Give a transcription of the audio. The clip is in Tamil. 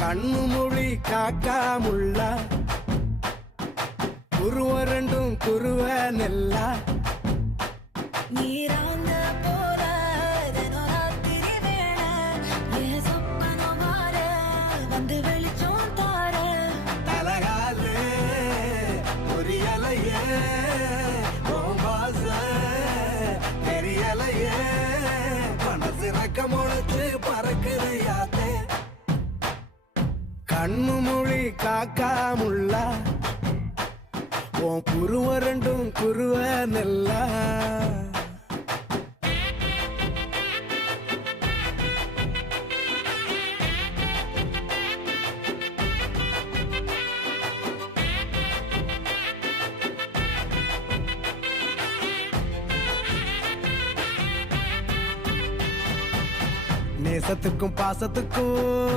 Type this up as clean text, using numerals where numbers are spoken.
கண்ணு மொழி காக்காமுள்ள குருவ ரெண்டும் குருவ நெல்லா நீராங்க போல தினம் ராத்திரி வேளை என் சொப்பனம் மாற வந்து வெளிச்சம் தார தலகாலு பொரியலையே ஓம்பாச தெரியலையே மனசு ரக்க முளைச்சு பறக்குதையாத்தே கண்ணு மொழி காக்காமுள்ள உன் குருவ ரெண்டும் குருவ நெல்லா நேசத்துக்கும் பாசத்துக்கும்